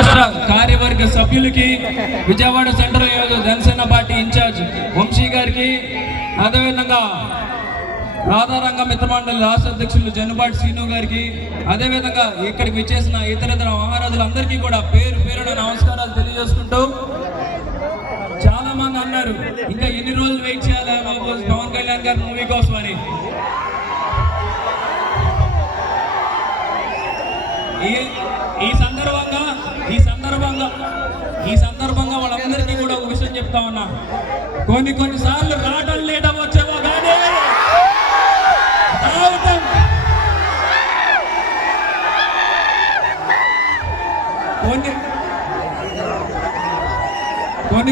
రాష్ట్ర కార్యవర్గ సభ్యులకి, Vijayawada central Janasena party in charge Vamsi గారికి, అదేవిధంగా రాధారంగ మిత్రమండలి రాష్ట్ర అధ్యక్షులు జనుబాటి శ్రీను గారికి, అదేవిధంగా ఇక్కడికి విచ్చేసిన ఇతర మహారాజులందరికీ కూడా పేరు పేరున నమస్కారాలు తెలియజేసుకుంటూ, చాలా మంది అన్నారు ఇంకా ఎన్ని రోజులు వెయిట్ చేయాలి బాబు పవన్ కళ్యాణ్ గారి మూవీ కోసం అని. ఈ సందర్భంగా వాళ్ళందరికీ కూడా ఒక విషయం చెప్తా ఉన్నా. కొన్నిసార్లు రావటం లేట్ అవ్వచ్చేమో కానీ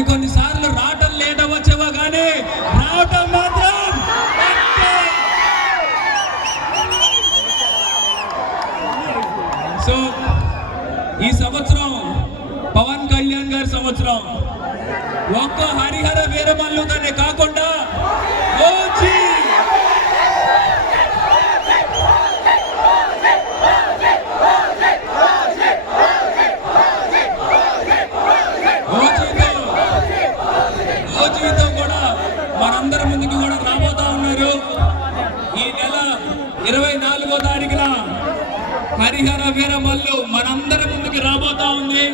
కొన్నిసార్లు రావటం లేట్ అవ్వచ్చేమో కానీ రావటం మాత్రం. సో ఈ సంవత్సరం పవన్ కళ్యాణ్ గారి సంవత్సరం. ఒక్క హరిహర వీరమల్లుగానే కాకుండా ఓజీతో కూడా మనందరి ముందుకు కూడా రాబోతా ఉన్నారు. ఈ నెల 24వ తారీఖున హరిహర వీరమల్లు మనందరి ముందుకు రాబోతా ఉంది.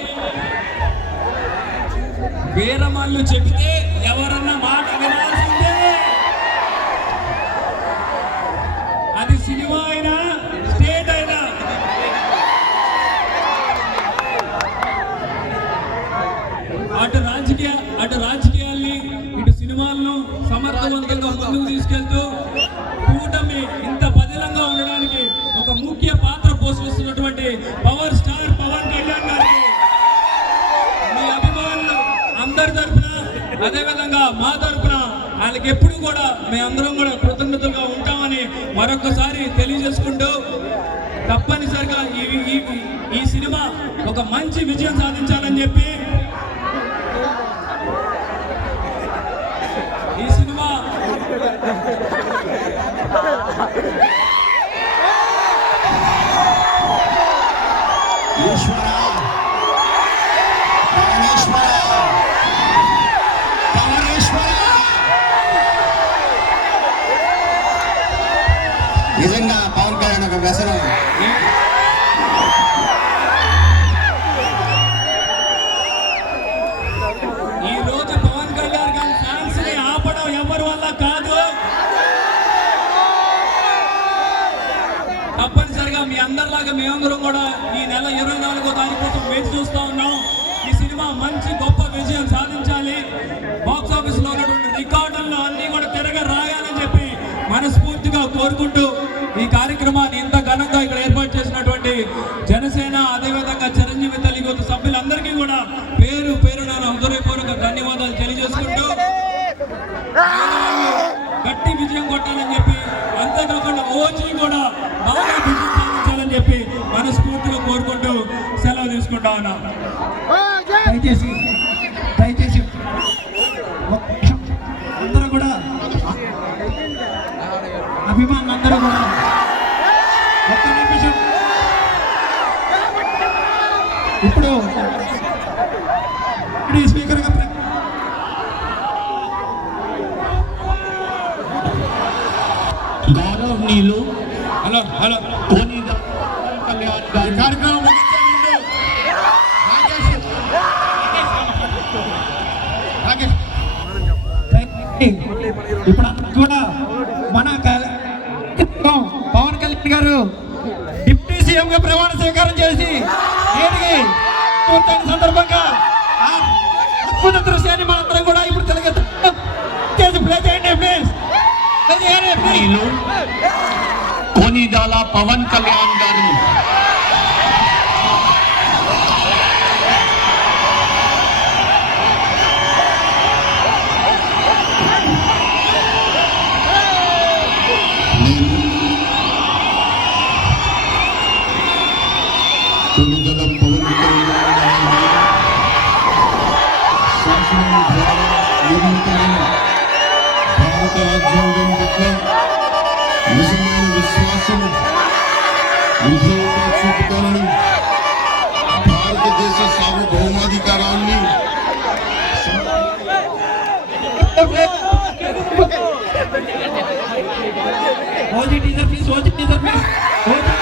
వీరమల్లు చెబితే ఎవరన్నా మాట వినాల్సిందే. అది సినిమా అయినా స్టేట్ అయినా. అటు రాజకీయాల్ని ఇటు సినిమాలను సమర్థవంతంగా ముందుకు తీసుకెళ్తూ కూటమి ఇంత పదిలంగా ఉండడానికి ఒక ముఖ్య పాత్ర పోషిస్తున్నటువంటి పవర్ స్టార్ పవన్ కళ్యాణ్ గారికి మీ అభిమానులు అందరి తరఫున, అదేవిధంగా మా తరఫున వాళ్ళకి ఎప్పుడు కూడా మేమందరం కూడా కృతజ్ఞతలుగా ఉంటామని మరొకసారి తెలియజేసుకుంటూ, తప్పనిసరిగా ఈ సినిమా ఒక మంచి విజయం సాధించాలని చెప్పి, ఈ సినిమా నిజంగా పవన్ కళ్యాణ్ ఒక వ్యసనం. ఈ రోజు పవన్ కళ్యాణ్ గారి ఫ్యాన్స్ ని ఆపడం ఎవరి వల్ల కాదు. తప్పనిసరిగా మీ అందరిలాగా మేమందరం కూడా ఈ నెల 24వ తారీఖు కోసం వేచి చూస్తా ఉన్నాం. ఈ సినిమా మంచి గొప్ప విజయం సాధించాలి. బాక్స్ ఆఫీస్ లో ఉన్నటువంటి రికార్డుల్లో అన్ని కూడా తిరగ రాయాలని చెప్పి మనస్ఫూర్తిగా కోరుకుంటూ, ఈ కార్యక్రమాన్ని ఇంత ఘనంగా ఇక్కడ ఏర్పాటు చేసినటువంటి జనసేన, అదేవిధంగా చిరంజీవి తెలుగు సభ్యులందరికీ కూడా పేరు పేరున హృదయపూర్వక ధన్యవాదాలు తెలియజేసుకుంటూ, గట్టి విజయం కొట్టాలని చెప్పి, అంతేకాకుండా ఓజీ కూడా బాగా విజయం సాధించాలని చెప్పి మనస్ఫూర్తిగా కోరుకుంటూ సెలవు తీసుకుంటా ఉన్నా. దయచేసి అందరూ కూడా, అభిమానులందరూ కూడా ఒక్క నిమిషం. ఇప్పుడు స్పీకర్ గా గౌరవనీయులు హలో కార్యక్రమం ఇప్పుడు కూడా మన పవన్ కళ్యాణ్ గారు డిప్యూటీ సీఎం గా ప్రమాణ స్వీకారం చేసి నేటికి పూర్తయిన సందర్భంగా అద్భుత దృశ్యాన్ని మనందరం కూడా ఇప్పుడు చేసి ప్లే చేయండి ప్లీజ్. కొనిదాల పవన్ కళ్యాణ్ గారు భారత రాజ్యాంగం పట్ల నిజమైన విశ్వాసం విధేయత చూపుతానని భారతదేశ OG teaser please, OG teaser please, OG.